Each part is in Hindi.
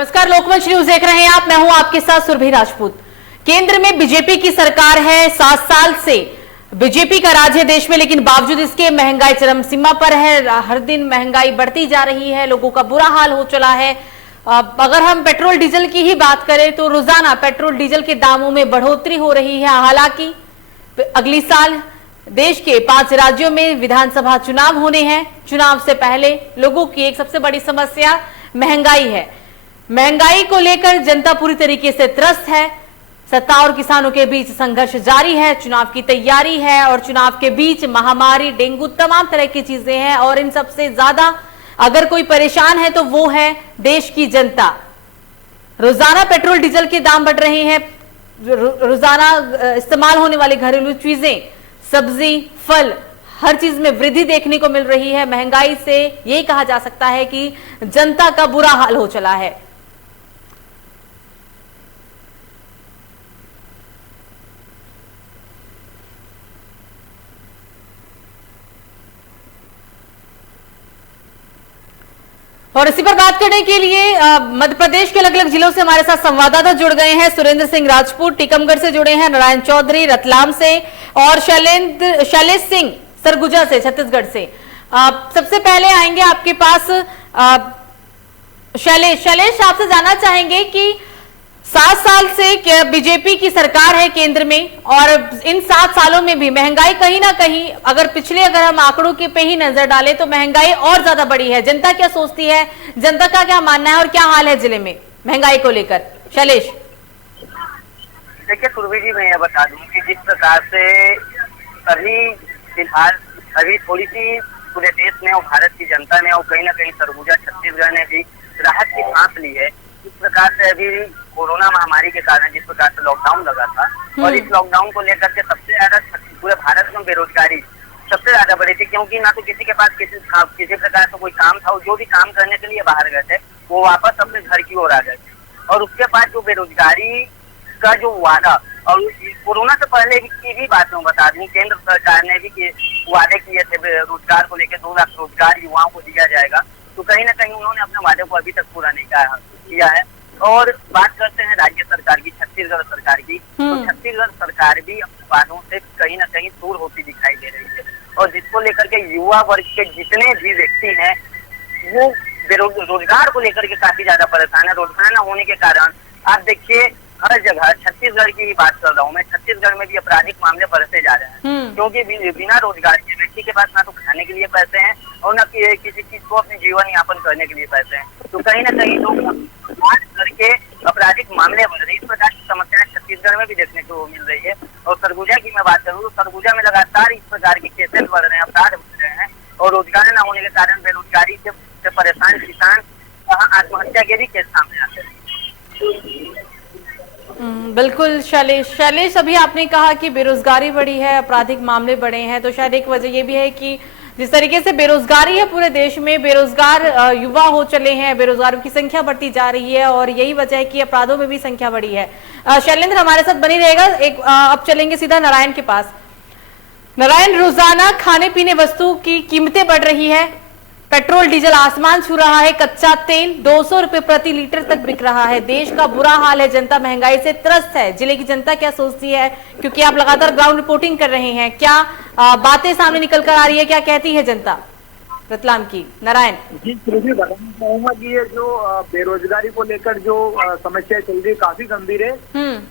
नमस्कार, लोकमंच न्यूज देख रहे हैं आप। मैं हूं आपके साथ सुरभि राजपूत। केंद्र में बीजेपी की सरकार है, 7 साल से बीजेपी का राज है देश में, लेकिन बावजूद इसके महंगाई चरम सीमा पर है। हर दिन महंगाई बढ़ती जा रही है, लोगों का बुरा हाल हो चला है। अगर हम पेट्रोल डीजल की ही बात करें तो रोजाना पेट्रोल डीजल के दामों में बढ़ोतरी हो रही है। हालांकि अगली साल देश के 5 राज्यों में विधानसभा चुनाव होने हैं। चुनाव से पहले लोगों की एक सबसे बड़ी समस्या महंगाई है। महंगाई को लेकर जनता पूरी तरीके से त्रस्त है। सत्ता और किसानों के बीच संघर्ष जारी है। चुनाव की तैयारी है और चुनाव के बीच महामारी, डेंगू, तमाम तरह की चीजें हैं और इन सबसे ज्यादा अगर कोई परेशान है तो वो है देश की जनता। रोजाना पेट्रोल डीजल के दाम बढ़ रहे हैं। रोजाना इस्तेमाल होने वाली घरेलू चीजें, सब्जी, फल, हर चीज में वृद्धि देखने को मिल रही है। महंगाई से यही कहा जा सकता है कि जनता का बुरा हाल हो चला है। और इसी पर बात करने के लिए मध्य प्रदेश के अलग अलग जिलों से हमारे साथ संवाददाता जुड़ गए हैं। सुरेंद्र सिंह राजपूत टीकमगढ़ से जुड़े हैं, नारायण चौधरी रतलाम से और शैलेश सिंह सरगुजा से, छत्तीसगढ़ से। सबसे पहले आएंगे आपके पास शैलेश, आपसे जानना चाहेंगे कि 7 साल से बीजेपी की सरकार है केंद्र में और इन 7 सालों में भी महंगाई कहीं ना कहीं, अगर हम आंकड़ों के पे ही नजर डालें तो महंगाई और ज्यादा बढ़ी है। जनता क्या सोचती है, जनता का क्या मानना है और क्या हाल है जिले में महंगाई को लेकर? शैलेश। देखिए सुरभि जी, मैं यह बता दूं कि जिस प्रकार से अभी फिलहाल थोड़ी सी पूरे देश में और भारत की जनता ने और कहीं ना कहीं सरगुजा छत्तीसगढ़ ने भी राहत की सांस ली है। इस प्रकार से अभी कोरोना महामारी के कारण जिस प्रकार से लॉकडाउन लगा था और इस लॉकडाउन को लेकर के सबसे ज्यादा पूरे भारत में बेरोजगारी सबसे ज्यादा बढ़ी थी, क्योंकि ना तो किसी के पास किसी प्रकार का कोई काम था। जो भी काम करने के लिए बाहर गए थे वो वापस अपने घर की ओर आ गए थे। और उसके बाद जो बेरोजगारी का जो वादा, और कोरोना से पहले की भी बात मैं बता दूं, केंद्र सरकार ने भी वादे किए थे रोजगार को लेकर, 2 लाख रोजगार युवाओं को दिया जाएगा। तो कहीं ना कहीं उन्होंने अपने वादे को अभी तक पूरा नहीं किया है। और बात करते हैं राज्य सरकार की, छत्तीसगढ़ सरकार की, तो छत्तीसगढ़ सरकार भी अपने वादों से कहीं ना कहीं दूर होती दिखाई दे रही है। और जिसको लेकर के युवा वर्ग के जितने भी व्यक्ति हैं वो रोजगार को लेकर के काफी ज्यादा परेशान है। रोजगार न होने के कारण आप देखिए हर जगह, छत्तीसगढ़ की ही बात कर रहा हूँ मैं, छत्तीसगढ़ में भी आपराधिक मामले बढ़ते जा रहे हैं, क्योंकि बिना रोजगार के व्यक्ति के पास ना तो खाने के लिए पैसे हैं और न किसी चीज को अपने जीवन यापन करने के लिए पैसे हैं। तो कहीं ना कहीं लोग बात करके आपराधिक मामले बढ़ रहे हैं। इस प्रकार की समस्याएं छत्तीसगढ़ में भी देखने को मिल रही है। और सरगुजा की मैं बात करूँ तो सरगुजा में लगातार इस प्रकार के केसेस बढ़ रहे हैं, अपराध बढ़ रहे हैं और रोजगार न होने के कारण बेरोजगारी से परेशान किसान आत्महत्या के भी केस सामने आते हैं। बिल्कुल शैलेश, अभी आपने कहा कि बेरोजगारी बढ़ी है, आपराधिक मामले बढ़े हैं, तो शायद एक वजह ये भी है कि जिस तरीके से बेरोजगारी है पूरे देश में, बेरोजगार युवा हो चले हैं, बेरोजगारों की संख्या बढ़ती जा रही है और यही वजह है कि अपराधों में भी संख्या बढ़ी है। शैलेंद्र हमारे साथ बनी रहेगा। अब चलेंगे सीधा नारायण के पास। नारायण, रोजाना खाने पीने वस्तु की कीमतें बढ़ रही है, पेट्रोल डीजल आसमान छू रहा है, कच्चा तेल 200 रुपए प्रति लीटर तक बिक रहा है। देश का बुरा हाल है, जनता महंगाई से त्रस्त है। जिले की जनता क्या सोचती है, क्योंकि आप लगातार ग्राउंड रिपोर्टिंग कर रहे हैं, क्या बातें सामने निकल कर आ रही है, क्या कहती है जनता रतलाम की? नारायण जी, मुझे बताना चाहूंगा कि ये जो बेरोजगारी को लेकर जो समस्या चल रही है काफी गंभीर है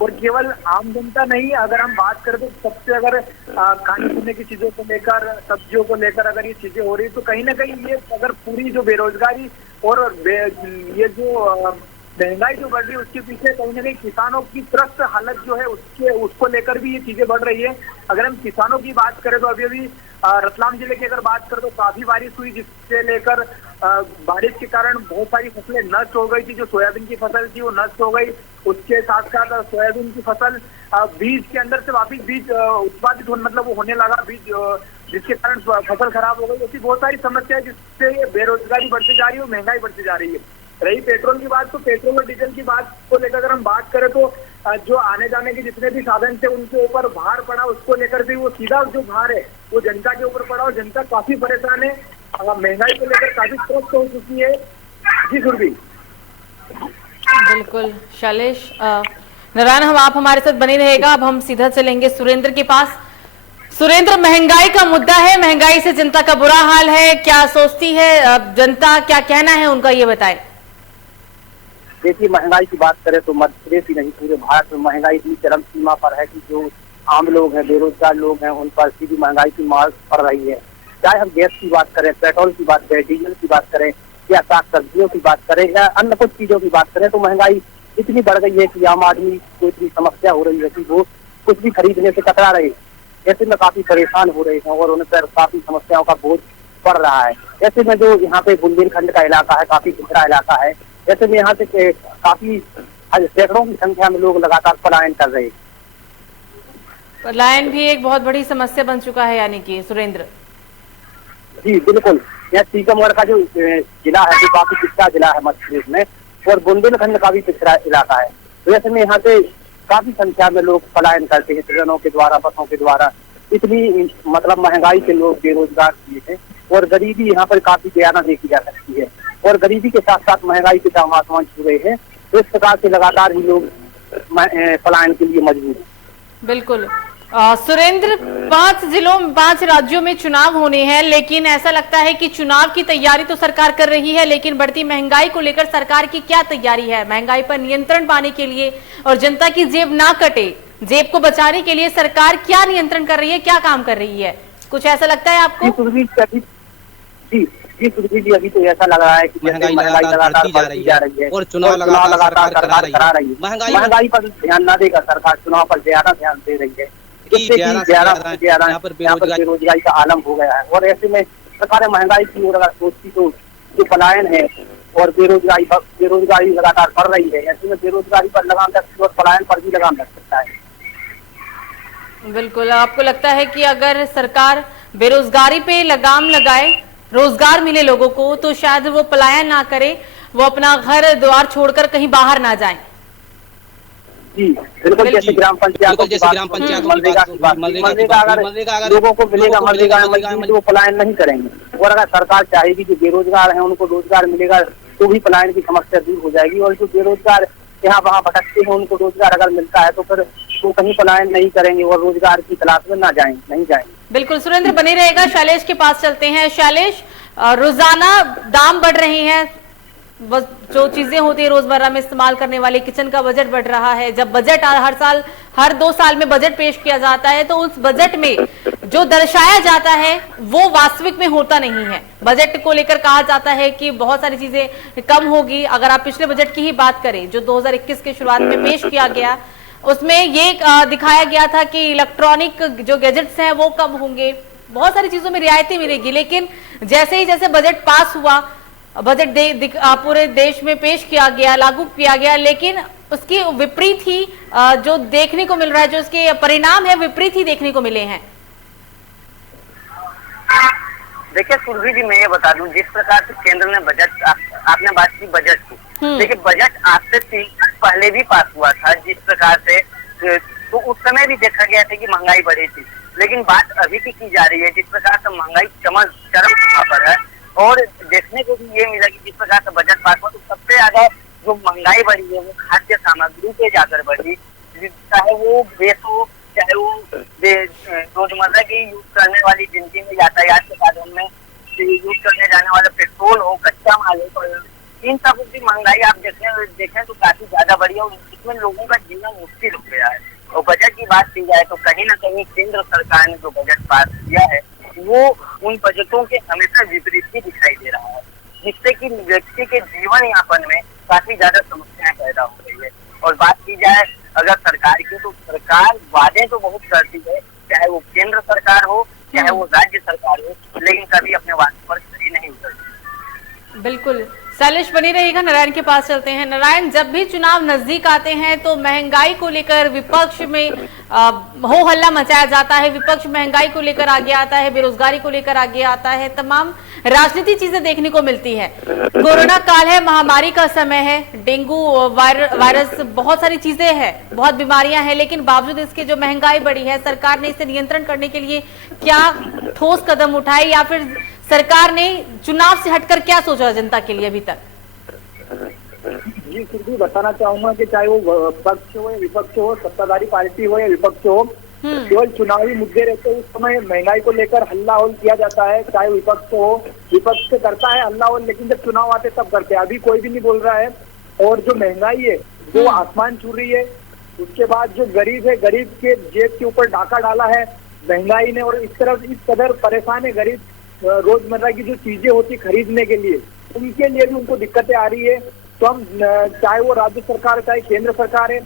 और केवल आम जनता नहीं, अगर हम बात करें तो सबसे अगर खाने पीने की चीजों को लेकर, सब्जियों को लेकर अगर ये चीजें हो रही है तो कहीं ना कहीं ये अगर पूरी जो बेरोजगारी और ये जो महंगाई जो बढ़ रही है उसके पीछे कहीं ना कहीं किसानों की त्रस्त हालत जो है उसको लेकर भी ये चीजें बढ़ रही है। अगर हम किसानों की बात करें तो अभी रतलाम जिले की अगर बात करें तो काफी बारिश हुई, जिससे लेकर बारिश के कारण बहुत सारी फसलें नष्ट हो गई थी। जो सोयाबीन की फसल थी वो नष्ट हो गई। उसके साथ साथ सोयाबीन की फसल बीज के अंदर से वापिस बीज उत्पादित मतलब वो होने लगा बीज, जिसके कारण फसल खराब हो गई। ऐसी बहुत सारी समस्या जिससे बेरोजगारी बढ़ती जा रही है और महंगाई बढ़ती जा रही है। रही पेट्रोल की बात, तो पेट्रोल और डीजल की बात को लेकर अगर हम बात करें तो जो आने जाने के जितने भी साधन थे उनके ऊपर भार पड़ा, उसको लेकर भी वो सीधा जो भार है वो जनता के ऊपर पड़ा और जनता काफी परेशान है। महंगाई को लेकर काफी त्रस्त हो चुकी है। जी सुरभि। बिल्कुल शैलेश। नारायण, हम आप हमारे साथ बने रहेगा। अब हम सीधा चलेंगे सुरेंद्र के पास। सुरेंद्र, महंगाई का मुद्दा है, महंगाई से जनता का बुरा हाल है, क्या सोचती है जनता, क्या कहना है उनका, ये बताएं। देखिए, महंगाई की बात करें तो मध्य प्रदेश ही नहीं पूरे भारत में महंगाई इतनी चरम सीमा पर है कि जो आम लोग हैं, बेरोजगार लोग हैं, उन पर सीधी महंगाई की मार पड़ रही है। चाहे हम गैस की बात करें, पेट्रोल की बात करें, डीजल की बात करें, या साग सब्जियों की बात करें, या अन्य कुछ चीजों की बात करें, तो महंगाई इतनी बढ़ गई है कि आम आदमी को इतनी समस्या हो रही है कि वो कुछ भी खरीदने से कतरा रहे। ऐसे में काफी परेशान हो रहे हैं और उन पर काफी समस्याओं का बोझ पड़ रहा है। ऐसे में जो यहाँ पे बुंदेलखंड का इलाका है, काफी पिछड़ा इलाका है, ऐसे में यहाँ से काफी सैकड़ों की संख्या में लोग लगातार पलायन कर रहे हैं। पलायन भी एक बहुत बड़ी समस्या बन चुका है, यानी कि सुरेंद्र। जी बिल्कुल, यह टीकमगढ़ का जो जिला है, जो काफी पिछड़ा जिला है मध्य प्रदेश में, और बुंदेलखंड का भी पिछड़ा इलाका है। तो ऐसे में यहाँ से काफी संख्या में लोग पलायन करते हैं, ट्रेनों के द्वारा, बसों के द्वारा। इतनी मतलब महंगाई से लोग बेरोजगार हुए हैं और गरीबी यहाँ पर काफी ज्यादा देखी जा सकती है, और गरीबी के साथ साथ महंगाई के दाम आसमान छू रहे हैं। तो इस प्रकार से लगातार ही लोग पलायन के लिए मजबूर हैं। बिल्कुल सुरेंद्र, 5 जिलों 5 राज्यों में चुनाव होने हैं, लेकिन ऐसा लगता है कि चुनाव की तैयारी तो सरकार कर रही है, लेकिन बढ़ती महंगाई को लेकर सरकार की क्या तैयारी है? महंगाई पर नियंत्रण पाने के लिए और जनता की जेब ना कटे, जेब को बचाने के लिए सरकार क्या नियंत्रण कर रही है, क्या काम कर रही है? कुछ ऐसा लगता है आपको? जी सुरभि जी, अभी तो ऐसा लग रहा है कि महंगाई लगातार बढ़ती जा रही है और चुनाव लगातार सरकार करा रही है। महंगाई पर ध्यान न देकर सरकार चुनाव पर ज्यादा ध्यान दे रही है, जिससे कि ज्यादा यहाँ पर बेरोजगारी का आलम हो गया है। और ऐसे में सरकार महंगाई की ओर अगर सोचती तो जो पलायन है और बेरोजगारी लगातार बढ़ रही है, ऐसे में बेरोजगारी पर लगाम लग सकती है और पलायन पर भी लगाम लग सकता है। बिल्कुल, आपको लगता है कि अगर सरकार बेरोजगारी पे लगाम लगाए, रोजगार मिले लोगों को, तो शायद वो पलायन ना करे, वो अपना घर द्वार छोड़कर कहीं बाहर ना जाए? जी बिल्कुल, जैसे ग्राम पंचायत मनरेगा अगर लोगों को मिलेगा, मनरेगा में वो पलायन नहीं करेंगे। और अगर सरकार चाहेगी कि बेरोजगार हैं उनको रोजगार मिलेगा, तो भी पलायन की समस्या दूर हो जाएगी। और जो बेरोजगार यहाँ वहाँ भटकते हैं, उनको रोजगार अगर मिलता है तो फिर वो कहीं पलायन नहीं करेंगे और रोजगार की तलाश में नहीं जाएंगे। बिल्कुल सुरेंद्र, बने रहेगा। शैलेश के पास चलते हैं। शैलेश, रोजाना दाम बढ़ रहे हैं, जो चीजें होती है रोजमर्रा में इस्तेमाल करने वाले, किचन का बजट बढ़ रहा है। जब बजट हर 2 साल में बजट पेश किया जाता है, तो उस बजट में जो दर्शाया जाता है वो वास्तविक में होता नहीं है। बजट को लेकर कहा जाता है कि बहुत सारी चीजें कम होगी। अगर आप पिछले बजट की ही बात करें, जो 2021 के शुरुआत में पेश किया गया, उसमें ये दिखाया गया था कि इलेक्ट्रॉनिक जो गैजेट्स हैं वो कम होंगे, बहुत सारी चीजों में रियायतें मिलेगी। लेकिन जैसे बजट पास हुआ, बजट पूरे देश में पेश किया गया, लागू किया गया, लेकिन उसकी विपरीत ही जो देखने को मिल रहा है, जो उसके परिणाम है विपरीत ही देखने को मिले हैं। देखिए सुरभि जी, मैं ये बता दूं, जिस प्रकार से केंद्र ने बजट, आपने बात की बजट की, देखिए बजट आज से 3 साल पहले भी पास हुआ था। जिस प्रकार से तो उस समय भी देखा गया था कि महंगाई बढ़ी थी, लेकिन बात अभी की जा रही है जिस प्रकार से महंगाई चरम सीमा पर है। और देखने को भी ये मिला कि जिस प्रकार से बजट पास हुआ, तो सबसे ज्यादा जो महंगाई बढ़ी है वो खाद्य सामग्री पे जाकर बढ़ी, चाहे वो गैस हो, चाहे वो रोजमर्रा की यूज करने वाली जिंदगी में, यातायात के साधन में यूज करने जाने वाला पेट्रोल हो, कच्चा माल हो, इन सब की महंगाई आप देखें तो काफी ज्यादा बढ़ी है और इसमें लोगों का जीना मुश्किल हो गया है। और बजट की बात की जाए तो कहीं ना कहीं केंद्र सरकार ने जो बजट पास किया है वो उन बजटों के हमेशा विपरीत ही दिखाई दे रहा है, जिससे कि व्यक्ति के जीवन यापन में काफी ज्यादा समस्याएं पैदा हो रही है। और बात की जाए अगर सरकार की, तो सरकार वादे तो बहुत करती है, चाहे वो केंद्र सरकार हो चाहे वो राज्य सरकार हो, लेकिन कभी अपने वादे पर खरी नहीं उतरती। बिल्कुल, शैलेश बनी रहेगा। नारायण के पास चलते हैं। नारायण, जब भी चुनाव नजदीक आते हैं तो महंगाई को लेकर विपक्ष में हो हल्ला मचाया जाता है। विपक्ष महंगाई को लेकर आगे आता है, बेरोजगारी को लेकर आगे आता है, तमाम राजनीति चीजें देखने को मिलती है। कोरोना काल है, महामारी का समय है, डेंगू वायरस, बहुत सारी चीजें हैं, बहुत बीमारियां हैं, लेकिन बावजूद इसके जो महंगाई बढ़ी है, सरकार ने इसे नियंत्रण करने के लिए क्या ठोस कदम उठाए, या फिर सरकार ने चुनाव से हटकर क्या सोचा जनता के लिए अभी तक? जी फिर भी बताना चाहूंगा कि चाहे वो पक्ष हो या विपक्ष हो, सत्ताधारी पार्टी हो या विपक्ष हो, केवल चुनावी मुद्दे रहते उस समय महंगाई को लेकर हल्ला होल किया जाता है। चाहे विपक्ष हो, विपक्ष करता है हल्ला होल, लेकिन जब चुनाव आते तब करते हैं। अभी कोई भी नहीं बोल रहा है। और जो महंगाई है वो आसमान छू रही है। उसके बाद जो गरीब है, गरीब के जेब के ऊपर डाका डाला है महंगाई ने। और इस कदर परेशान है गरीब, रोजमर्रा की जो चीजें होती खरीदने के लिए, उनके लिए भी उनको दिक्कतें आ रही है। तो हम चाहे वो राज्य सरकार चाहे केंद्र सरकार है,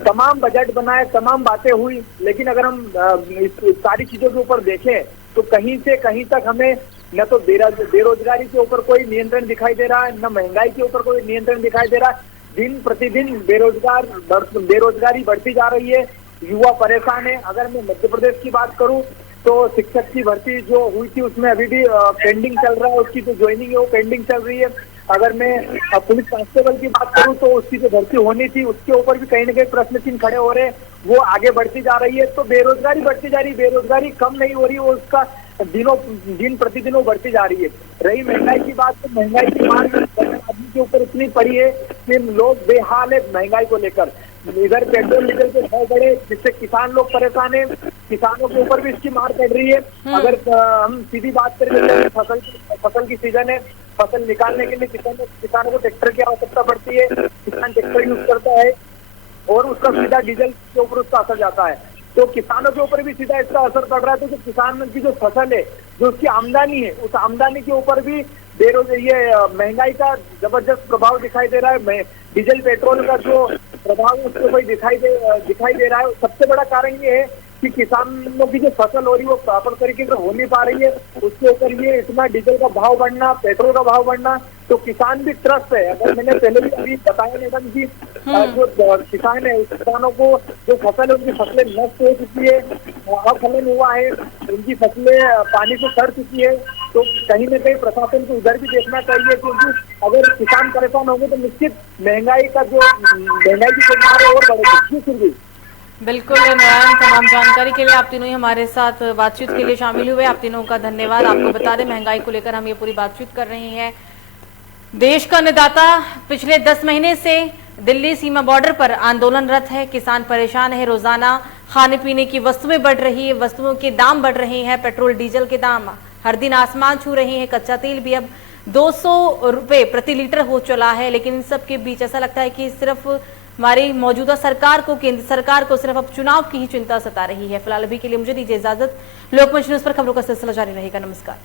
तमाम बजट बनाए, तमाम बातें हुई, लेकिन अगर हम इस सारी चीजों के ऊपर देखें तो कहीं से कहीं तक हमें न तो बेरोजगारी के ऊपर कोई नियंत्रण दिखाई दे रहा है, न महंगाई के ऊपर कोई नियंत्रण दिखाई दे रहा है। दिन प्रतिदिन बेरोजगारी बढ़ती जा रही है, युवा परेशान है। अगर मैं मध्य प्रदेश की बात करूं तो शिक्षक की भर्ती जो हुई थी उसमें अभी भी पेंडिंग चल रहा है, उसकी जो ज्वाइनिंग है वो पेंडिंग चल रही है। अगर मैं पुलिस कांस्टेबल की बात करूं तो उसकी जो भर्ती होनी थी उसके ऊपर भी कहीं ना कहीं प्रश्न चिन्ह खड़े हो रहे हैं, वो आगे बढ़ती जा रही है। तो बेरोजगारी बढ़ती जा रही है, बेरोजगारी कम नहीं हो रही, वो उसका दिन प्रतिदिन वो बढ़ती जा रही है। रही महंगाई की बात, तो महंगाई की मार आदमी के ऊपर इतनी पड़ी है कि लोग बेहाल है महंगाई को लेकर। इधर पेट्रोल डीजल के भाव बढ़े जिससे किसान लोग परेशान है, किसानों के ऊपर भी इसकी मार पड़ रही है। अगर हम सीधी बात करें, फसल की सीजन है, फसल निकालने के लिए किसानों को ट्रैक्टर की आवश्यकता पड़ती है, किसान ट्रैक्टर यूज करता है और उसका सीधा डीजल के ऊपर उसका असर जाता है। तो किसानों के ऊपर भी सीधा इसका असर पड़ रहा है। तो जो किसान की जो फसल है, जो उसकी आमदनी है, उस आमदनी के ऊपर भी ये महंगाई का जबरदस्त प्रभाव दिखाई दे रहा है। डीजल पेट्रोल का जो प्रभाव उसके ऊपर दिखाई दे रहा है। सबसे बड़ा कारण ये है कि किसानों की जो फसल हो रही है वो प्रॉपर तरीके से हो नहीं पा रही है, उसके ऊपर ये इतना डीजल का भाव बढ़ना, पेट्रोल का भाव बढ़ना, तो किसान भी त्रस्त है। अगर मैंने पहले भी अभी बताया मैडम जी, जो किसान है, उस किसानों को जो फसल है उनकी फसलें नष्ट हो चुकी है, अफलन हुआ है, उनकी फसलें पानी से सड़ चुकी है। तो कहीं न कहीं प्रशासन को उधर भी देखना चाहिए, क्योंकि अगर किसान परेशान होंगे तो निश्चित महंगाई की जो मार है और बढ़ेगी। बिल्कुल नारायण, तमाम जानकारी के लिए आप तीनों ही हमारे साथ बातचीत के लिए शामिल हुए, आप तीनों का धन्यवाद। आपको बता दें महंगाई को लेकर हम ये पूरी बातचीत कर रहे हैं। देश का अन्नदाता पिछले 10 महीने से दिल्ली सीमा बॉर्डर पर आंदोलनरत है। किसान परेशान है, रोजाना खाने पीने की वस्तुएं बढ़ रही है, वस्तुओं के दाम बढ़ रहे हैं, पेट्रोल डीजल के दाम हर दिन आसमान छू रहे हैं, कच्चा तेल भी अब 200 रुपए प्रति लीटर हो चला है। लेकिन इन सब के बीच ऐसा लगता है कि सिर्फ हमारी मौजूदा सरकार को, केंद्र सरकार को सिर्फ अब चुनाव की ही चिंता सता रही है। फिलहाल अभी के लिए मुझे दीजिए इजाजत। लोकमंच न्यूज पर खबरों का सिलसिला जारी रहेगा। नमस्कार।